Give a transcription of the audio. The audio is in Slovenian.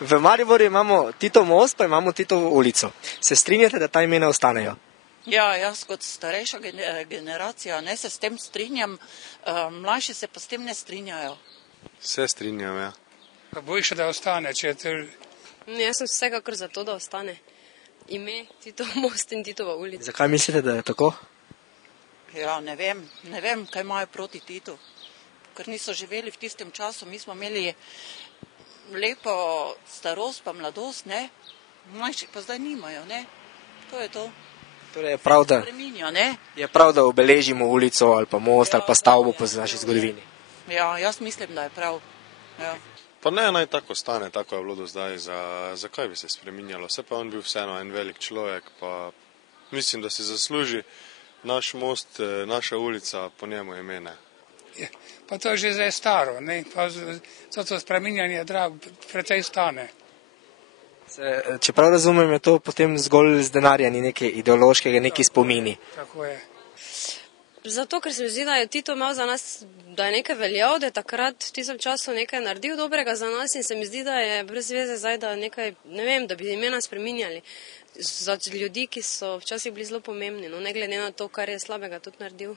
V Mariboru imamo Titov most, pa imamo Titovo ulico. Se strinjate, da ta imena ostanejo? Ja, jaz kot starejša generacija ne se s tem strinjam, mlajši se pa s tem ne strinjajo. Se strinjam, ja. Pa boljše, da ostane, če te... Jaz sem vsekakor za to, da ostane ime Titov most in Titova ulica. Zakaj mislite, da je tako? Ja, ne vem, kaj imajo proti Titu, ker niso živeli v tistem času, mi smo imeli lepo starost pa mladost, ne, mlajši pa zdaj nimajo, ne, to je to. Torej je prav, da obeležimo ulico ali pa most ali pa stavbo po naši zgodovini. Ja, jaz mislim, da je prav. Ja. Pa ne, naj tako ostane, tako je bilo do zdaj, zakaj bi se spreminjalo? Vse pa on bil vseeno en velik človek, pa mislim, da si zasluži naš most, naša ulica po njemu imene. Pa to je že zdaj staro, ne, pa to spreminjanje drago, precej stane. Čeprav razumem, je to potem zgolj z denarja, ni nekaj ideološkega, neki spomini. Tako je. Zato, ker se mi zdi, da je Tito imel za nas, da je nekaj veljal, da je takrat v tistem času nekaj naredil dobrega za nas in se mi zdi, da je brez veze zdaj, da nekaj, ne vem, da bi imena spreminjali. Za ljudi, ki so včasih bili zelo pomembni, no, ne glede na to, kar je slabega tudi naredil.